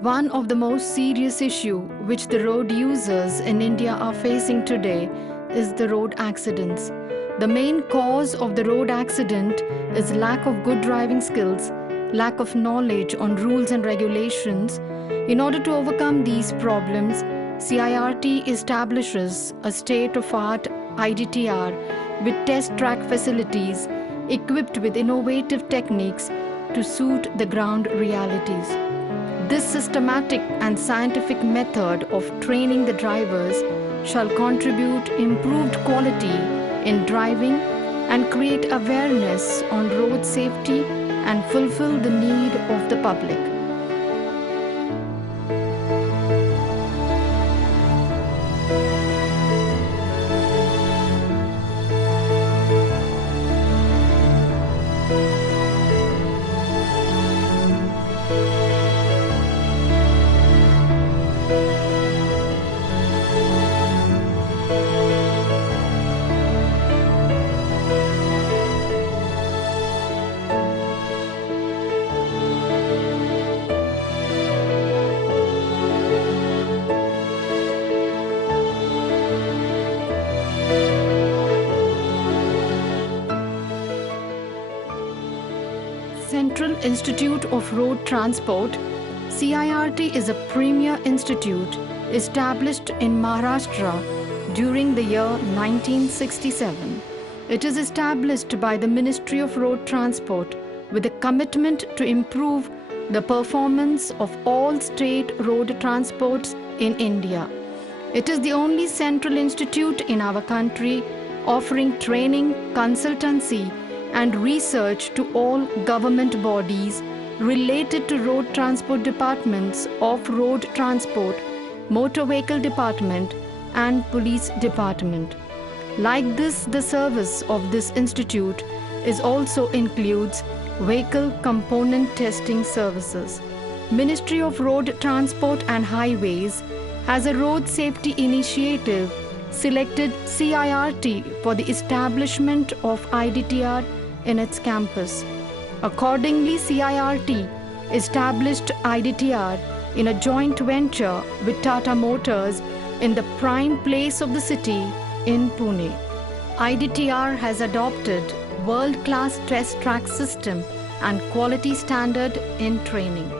One of the most serious issues which the road users in India are facing today is the road accidents. The main cause of the road accident is lack of good driving skills, lack of knowledge on rules and regulations. In order to overcome these problems, CIRT establishes a state-of-art IDTR with test track facilities equipped with innovative techniques to suit the ground realities. This systematic and scientific method of training the drivers shall contribute improved quality in driving and create awareness on road safety and fulfill the need of the public. Central Institute of Road Transport, CIRT is a premier institute established in Maharashtra during the year 1967. It is established by the Ministry of Road Transport with a commitment to improve the performance of all state road transports in India. It is the only central institute in our country offering training, consultancy, and research to all government bodies related to road transport departments of road transport, motor vehicle department, and police department. Like this, the service of this institute is also includes vehicle component testing services. Ministry of Road Transport and Highways has a road safety initiative selected CIRT for the establishment of IDTR in its campus. Accordingly, CIRT established IDTR in a joint venture with Tata Motors in the prime place of the city in Pune. IDTR has adopted world-class test track system and quality standard in training.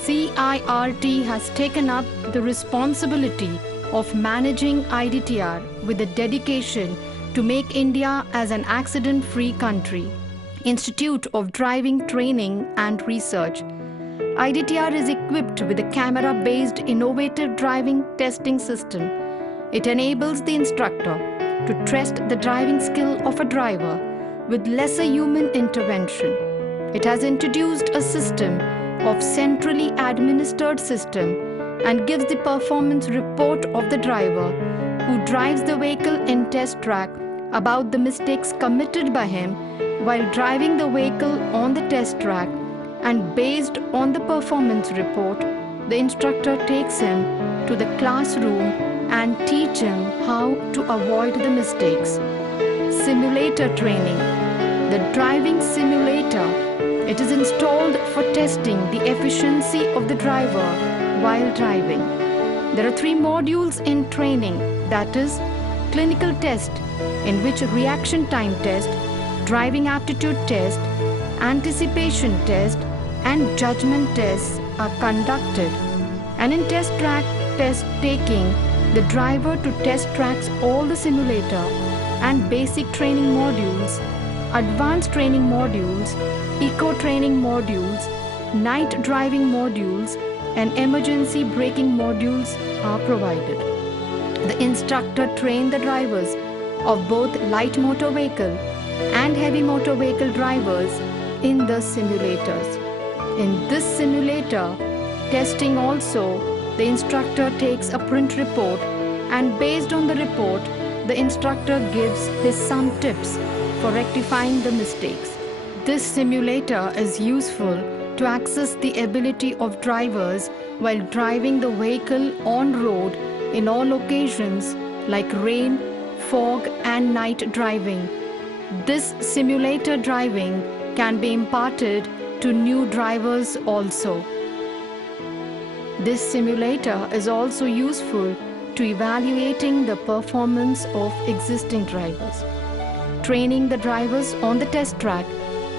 CIRT has taken up the responsibility of managing IDTR with a dedication to make India as an accident-free country. Institute of Driving Training and Research. IDTR is equipped with a camera-based innovative driving testing system. It enables the instructor to test the driving skill of a driver with lesser human intervention. It has introduced a system of centrally administered system and gives the performance report of the driver who drives the vehicle in test track about the mistakes committed by him while driving the vehicle on the test track, and based on the performance report, the instructor takes him to the classroom and teach him how to avoid the mistakes. Simulator training. The driving simulator. It is installed for testing the efficiency of the driver while driving. There are 3 modules in training, that is, clinical test, in which reaction time test, driving aptitude test, anticipation test, and judgment tests are conducted. And in test track test taking, the driver to test tracks all the simulator and basic training modules, advanced training modules, eco training modules, night driving modules, and emergency braking modules are provided. The instructor trained the drivers of both light motor vehicle and heavy motor vehicle drivers in the simulators. In this simulator testing also, the instructor takes a print report, and based on the report, the instructor gives his some tips for rectifying the mistakes. This simulator is useful to access the ability of drivers while driving the vehicle on road in all occasions like rain, fog, and night driving. This simulator driving can be imparted to new drivers also. This simulator is also useful to evaluating the performance of existing drivers. Training the drivers on the test track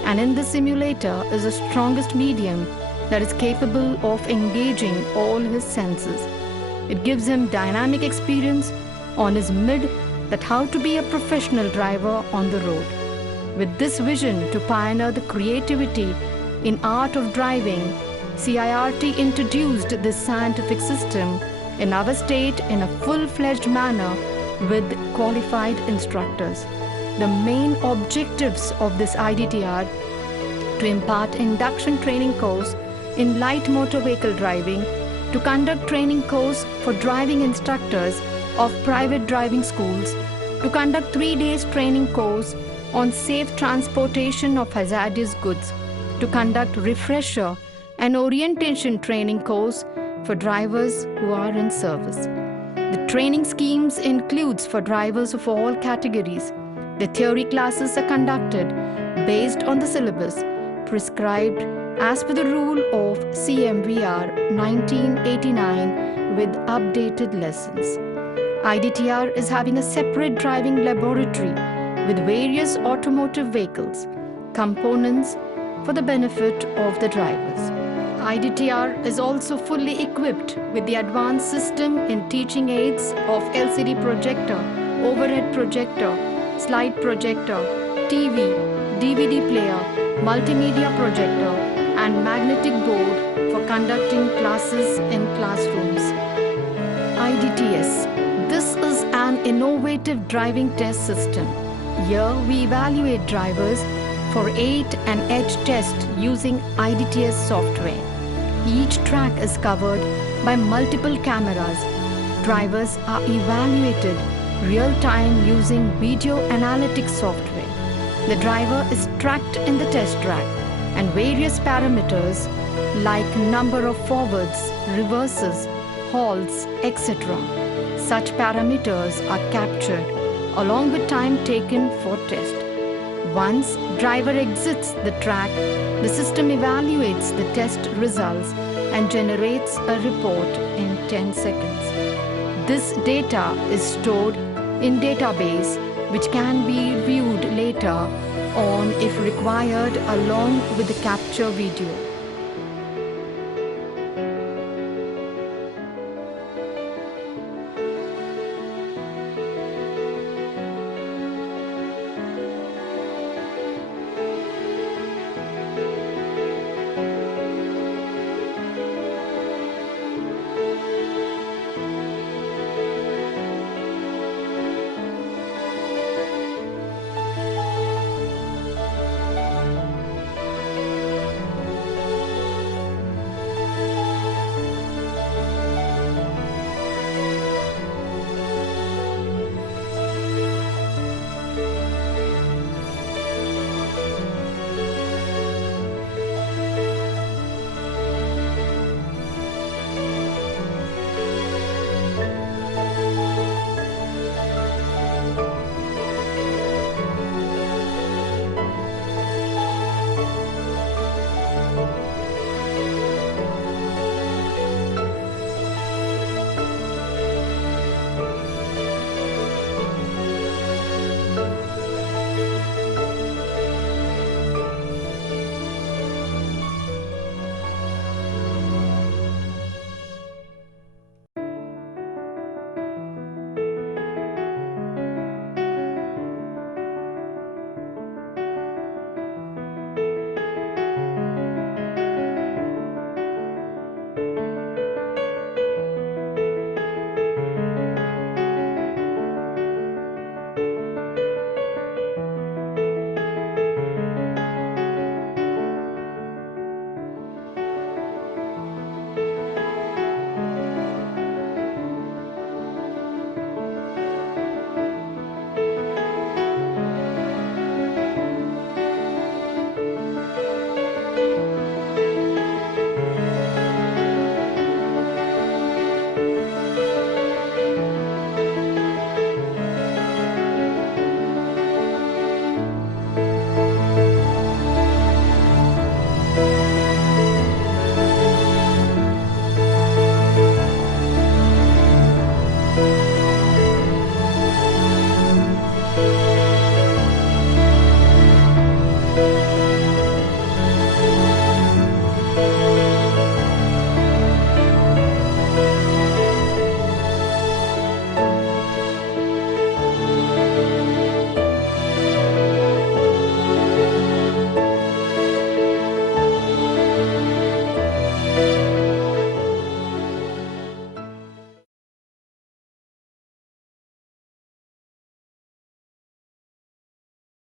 and in the simulator is the strongest medium that is capable of engaging all his senses. It gives him dynamic experience on his mid that how to be a professional driver on the road. With this vision to pioneer the creativity in art of driving, CIRT introduced this scientific system in our state in a full-fledged manner with qualified instructors. The main objectives of this IDTR to impart induction training course in light motor vehicle driving, to conduct training course for driving instructors of private driving schools, to conduct 3 days training course on safe transportation of hazardous goods, to conduct refresher and orientation training course for drivers who are in service. The training schemes includes for drivers of all categories. The theory classes are conducted based on the syllabus prescribed as per the rule of CMVR 1989 with updated lessons. IDTR is having a separate driving laboratory with various automotive vehicles, components for the benefit of the drivers. IDTR is also fully equipped with the advanced system in teaching aids of LCD projector, overhead projector, slide projector, TV, DVD player, multimedia projector, and magnetic board for conducting classes in classrooms. IDTS. This is an innovative driving test system. Here we evaluate drivers for 8 and edge test using IDTS software. Each track is covered by multiple cameras. Drivers are evaluated real-time using video analytics software. The driver is tracked in the test track and various parameters like number of forwards, reverses, halts, etc. Such parameters are captured along with time taken for test. Once driver exits the track, the system evaluates the test results and generates a report in 10 seconds. This data is stored in database which can be viewed later on if required along with the capture video.